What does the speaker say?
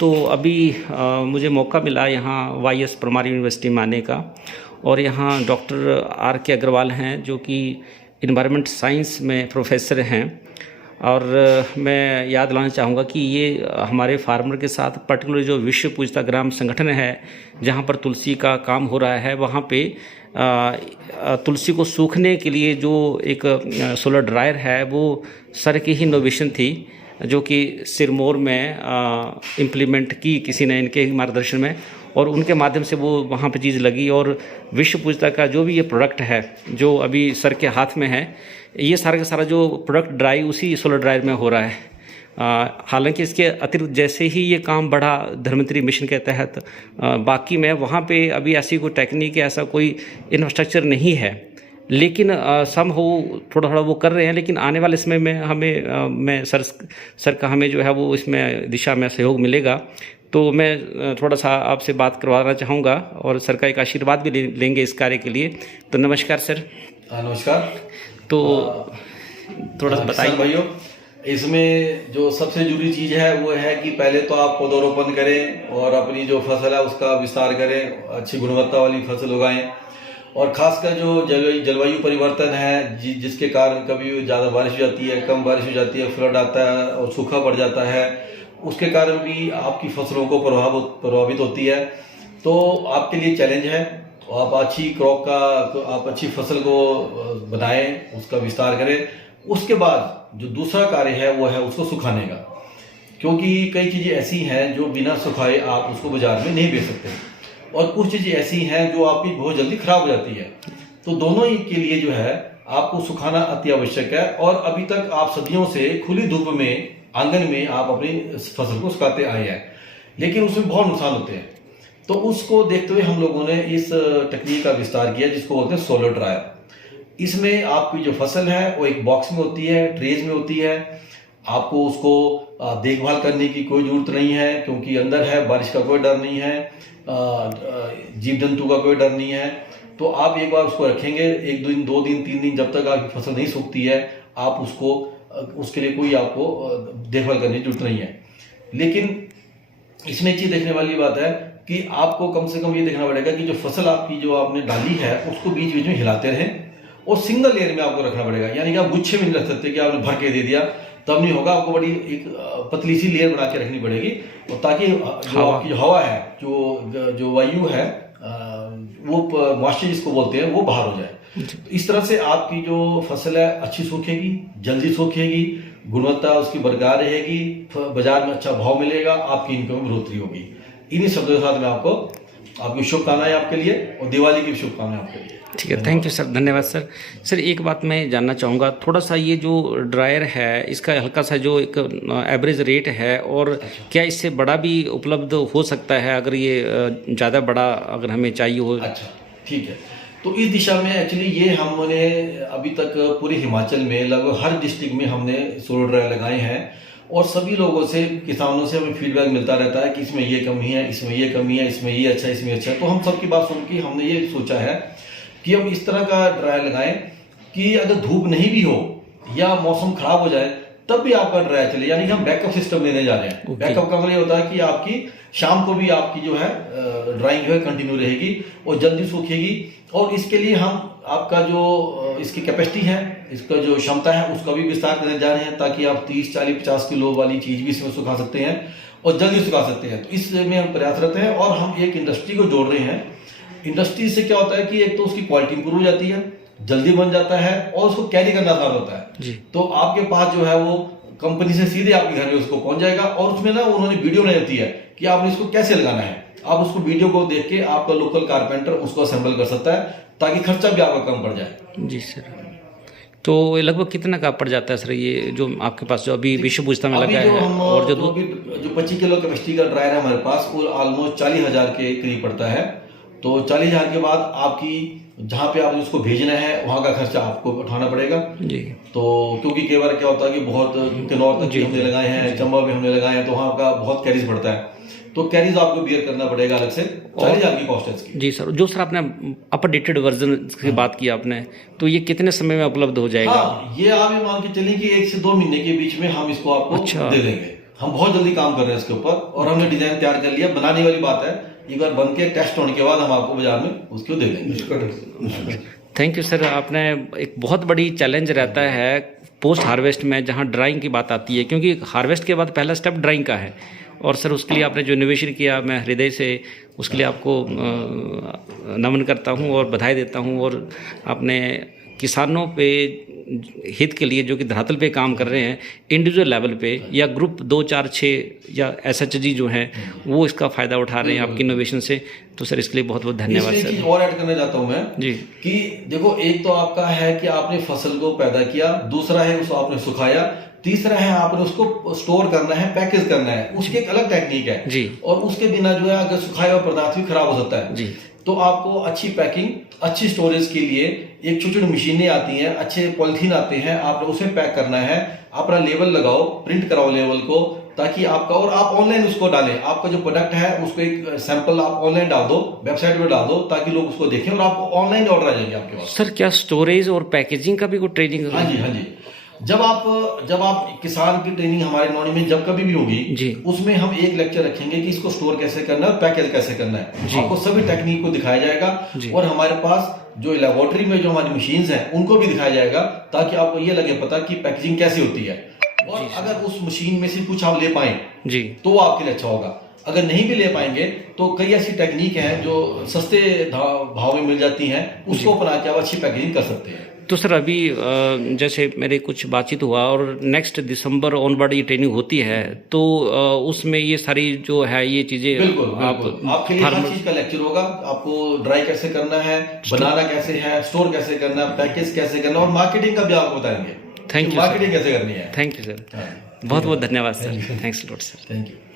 तो अभी मुझे मौका मिला यहाँ YS परमार यूनिवर्सिटी में आने का, और यहाँ डॉक्टर RK अग्रवाल हैं जो कि इन्वायरमेंट साइंस में प्रोफेसर हैं। और मैं याद दिलाना चाहूँगा कि ये हमारे फार्मर के साथ पर्टिकुलर जो विश्व पूजिता ग्राम संगठन है जहाँ पर तुलसी का काम हो रहा है, वहाँ पे तुलसी को सूखने के लिए जो एक सोलर ड्रायर है वो सर की ही इनोवेशन थी, जो कि सिरमौर में इम्प्लीमेंट की किसी ने इनके मार्गदर्शन में, और उनके माध्यम से वो वहाँ पे चीज़ लगी। और विश्व पूजिता का जो भी ये प्रोडक्ट है जो अभी सर के हाथ में है, ये सारा का सारा जो प्रोडक्ट ड्राई उसी सोलर ड्रायर में हो रहा है। हालांकि इसके अतिरिक्त जैसे ही ये काम बढ़ा धर्मत्री मिशन के तहत, बाकी में वहाँ पे अभी ऐसी कोई टेक्निक या ऐसा कोई इंफ्रास्ट्रक्चर नहीं है, लेकिन सम हो थोड़ा थोड़ा वो कर रहे हैं। लेकिन आने वाले समय में हमें मैं सर का हमें जो है वो इसमें दिशा में सहयोग मिलेगा, तो मैं थोड़ा सा आपसे बात करवाना चाहूँगा और सर का एक आशीर्वाद भी लेंगे इस कार्य के लिए। तो नमस्कार सर। नमस्कार। तो थोड़ा सा बताइए भाइयों, इसमें जो सबसे जरूरी चीज़ है वो है कि पहले तो आप पौधरोपण करें और अपनी जो फसल है उसका विस्तार करें, अच्छी गुणवत्ता वाली फसल उगाएं। और खासकर जो जलवायु परिवर्तन है जिसके कारण कभी ज़्यादा बारिश हो जाती है, कम बारिश हो जाती है, फ्लड आता है और सूखा पड़ जाता है, उसके कारण भी आपकी फसलों को प्रभावित होती है। तो आपके लिए चैलेंज है, आप अच्छी क्रॉप का आप अच्छी फसल को बनाएं, उसका विस्तार करें। उसके बाद जो दूसरा कार्य है वो है उसको सुखाने का, क्योंकि कई चीज़ें ऐसी हैं जो बिना सुखाए आप उसको बाजार में नहीं बेच सकते, और कुछ चीज़ें ऐसी हैं जो आपकी बहुत जल्दी खराब हो जाती है। तो दोनों ही के लिए जो है आपको सुखाना अति आवश्यक है। और अभी तक आप सदियों से खुली धूप में आंगन में आप अपनी फसल को सुखाते आए हैं, लेकिन उसमें बहुत नुकसान होते हैं। तो उसको देखते हुए हम लोगों ने इस तकनीक का विस्तार किया जिसको बोलते हैं सोलर ड्रायर। इसमें आपकी जो फसल है वो एक बॉक्स में होती है, ट्रेज में होती है। आपको उसको देखभाल करने की कोई जरूरत नहीं है, क्योंकि अंदर है, बारिश का कोई डर नहीं है, जीव जंतु का कोई डर नहीं है। तो आप एक बार उसको रखेंगे, 1 दिन 2 दिन 3 दिन, जब तक आपकी फसल नहीं सूखती है आप उसको उसके लिए कोई आपको देखभाल करने की जरूरत नहीं है। लेकिन इसमें एक चीज़ देखने वाली बात है कि आपको कम से कम ये देखना पड़ेगा कि जो फसल आपकी जो आपने डाली है उसको बीच बीच में हिलाते रहें, और सिंगल लेयर में आपको रखना पड़ेगा। यानी कि आप गुच्छे में नहीं रख सकते कि आपने भर के दे दिया, तब नहीं होगा। आपको बड़ी एक पतली सी लेयर बना के रखनी पड़ेगी, और ताकि जो आपकी हवा है, जो वायु है, वो मॉइस्चर जिसको बोलते हैं, वो बाहर हो जाए। तो इस तरह से आपकी जो फसल है अच्छी सूखेगी, जल्दी सूखेगी, गुणवत्ता उसकी बरकरार रहेगी, बाजार में अच्छा भाव मिलेगा, आपकी इनकम में बढ़ोतरी होगी। इन्हीं शब्दों के साथ मैं आपकी शुभकामनाएं आपके लिए, और दिवाली की शुभकामनाएं आपके लिए। ठीक है, थैंक यू सर, धन्यवाद सर। सर एक बात मैं जानना चाहूँगा, थोड़ा सा ये जो ड्रायर है इसका हल्का सा जो एक एवरेज रेट है, और क्या इससे बड़ा भी उपलब्ध हो सकता है अगर ये ज़्यादा बड़ा अगर हमें चाहिए हो? अच्छा, ठीक है। तो इस दिशा में एक्चुअली ये हमने अभी तक पूरे हिमाचल में लगभग हर डिस्ट्रिक्ट में हमने सोलर ड्रायर लगाए हैं, और सभी लोगों से, किसानों से हमें फीडबैक मिलता रहता है कि इसमें ये कमी है, इसमें ये कमी है, इसमें ये अच्छा है, इसमें अच्छा है। तो हम सबकी बात सुन के हमने ये सोचा है कि हम इस तरह का ड्रायर लगाएं कि अगर धूप नहीं भी हो या मौसम खराब हो जाए तब भी आपका ड्रायर चले। यानी कि हम बैकअप सिस्टम लेने जा रहे हैं। बैकअप का मतलब ये होता है कि आपकी शाम को भी आपकी जो है ड्राइंग जो है कंटिन्यू रहेगी और जल्दी सूखेगी। और इसके लिए हम आपका जो इसकी कैपेसिटी है, इसका जो क्षमता है, उसका भी विस्तार करने जा रहे हैं, ताकि आप 30, 40, 50 किलो वाली चीज़ भी इसमें सुखा सकते हैं और जल्दी सुखा सकते हैं। तो इसमें हम प्रयासरत हैं, और हम एक इंडस्ट्री को जोड़ रहे हैं। इंडस्ट्री से क्या होता है कि एक तो उसकी क्वालिटी इंप्रूव हो जाती है, जल्दी बन जाता है, और उसको कैरी करना आसान होता है जी। तो आपके पास जो है वो कंपनी से सीधे आपके घर में उसको पहुंच जाएगा, और उसमें ना उन्होंने वीडियो बनाई होती है कि आपने इसको कैसे लगाना है। आप उसको वीडियो को देख के आपका लोकल कारपेंटर उसको असेंबल कर सकता है, ताकि खर्चा भी आपका कम पड़ जाए। जी सर। तो लगभग कितना का पड़ जाता है सर ये जो आपके पास जो अभी विश्व पूजिता में लगा है? और जो 25 किलो कैपेसिटी का ड्रायर है हमारे पास, वो ऑलमोस्ट 40,000 के करीब पड़ता है। तो 40,000 के बाद आपकी जहाँ पे आपने उसको भेजना है वहाँ का खर्चा आपको उठाना पड़ेगा जी। तो क्योंकि कई बार क्या होता है कि बहुत किन्नौर तक हमने लगाए हैं, चंबा में हमने लगाए हैं, तो वहाँ का बहुत कैरीज पड़ता है, तो कैरीज आपको बियर करना पड़ेगा अलग से। 40,000 की कॉस्ट है इसकी जी सर। जो सर आपने अपडेटेड वर्जन की बात की आपने, तो ये कितने समय में उपलब्ध हो जाएगा? हाँ, ये आप मान के चलिए कि 1 से 2 महीने के बीच में हम इसको आपको दे देंगे। हम बहुत जल्दी काम कर रहे हैं इसके ऊपर और हमने डिजाइन तैयार कर लिया। बनाने वाली बात है, एक बार बन के टेस्ट होने के बाद हम आपको बाजार में उसको दे देंगे। Thank you sir. आपने एक बहुत बड़ी चैलेंज रहता है पोस्ट हार्वेस्ट में जहाँ ड्राइंग की बात आती है, क्योंकि हार्वेस्ट के बाद पहला स्टेप ड्राइंग का है, और सर उसके लिए आपने जो इनोवेशन किया मैं हृदय से उसके लिए आपको नमन करता हूँ और बधाई देता हूँ। और आपने किसानों पे हित के लिए जो कि धरातल पे काम कर रहे हैं, इंडिविजुअल लेवल पे या ग्रुप 2, 4, 6 या SHG जो हैं वो इसका फ़ायदा उठा रहे हैं आपकी इनोवेशन से, तो सर इसके लिए बहुत बहुत धन्यवाद इसमें सर। एक चीज और ऐड करना चाहता हूँ मैं जी कि देखो, एक तो आपका है कि आपने फसल को पैदा किया, दूसरा है उसको आपने सुखाया, तीसरा है आपने उसको स्टोर करना है, पैकेज करना है, उसकी एक अलग टेक्निक है जी। और उसके बिना जो है अगर सुखाया हुआ पदार्थ भी खराब हो सकता है जी। तो आपको अच्छी पैकिंग, अच्छी स्टोरेज के लिए एक छोटी छोटी मशीनें आती हैं, अच्छे पॉलिथीन आते हैं, आपने उसमें पैक करना है, अपना लेबल लगाओ, प्रिंट कराओ लेबल को, ताकि आपका, और आप ऑनलाइन उसको डालें, आपका जो प्रोडक्ट है उसको एक सैंपल आप ऑनलाइन डाल दो, वेबसाइट पे डाल दो, ताकि लोग उसको देखें और आपको ऑनलाइन ऑर्डर आ जाएंगे आपके पास। सर क्या स्टोरेज और पैकेजिंग का भी कोई ट्रेनिंग? हाँ जी, हाँ जी। जब आप किसान की ट्रेनिंग हमारे नॉनी में जब कभी भी होगी जी, उसमें हम एक लेक्चर रखेंगे कि इसको स्टोर कैसे करना है और पैकेज कैसे करना है, आपको सभी टेक्निक को दिखाया जाएगा। और हमारे पास जो लेबोरेटरी में जो हमारी मशीन्स हैं उनको भी दिखाया जाएगा, ताकि आपको ये लगे पता कि पैकेजिंग कैसे होती है। और अगर उस मशीन में से कुछ आप ले पाए जी तो वो आपके लिए अच्छा होगा, अगर नहीं भी ले पाएंगे तो कई ऐसी टेक्निक हैं जो सस्ते भाव में मिल जाती हैं, उसको अपना के आप अच्छी पैकेजिंग कर सकते हैं। तो सर अभी जैसे मेरे कुछ बातचीत हुआ और नेक्स्ट दिसंबर ऑनवर्ड ये ट्रेनिंग होती है, तो उसमें ये सारी जो है ये चीज़ें बिल्कुल आपके लिए हर चीज़ का लेक्चर होगा। आपको ड्राई कैसे करना है, बनाना कैसे है, स्टोर कैसे करना है, पैकेज कैसे करना और मार्केटिंग का भी आपको बताएंगे। थैंक यू, मार्केटिंग कैसे करनी है। थैंक यू सर, बहुत बहुत धन्यवाद sir, thanks lot sir. Thank you.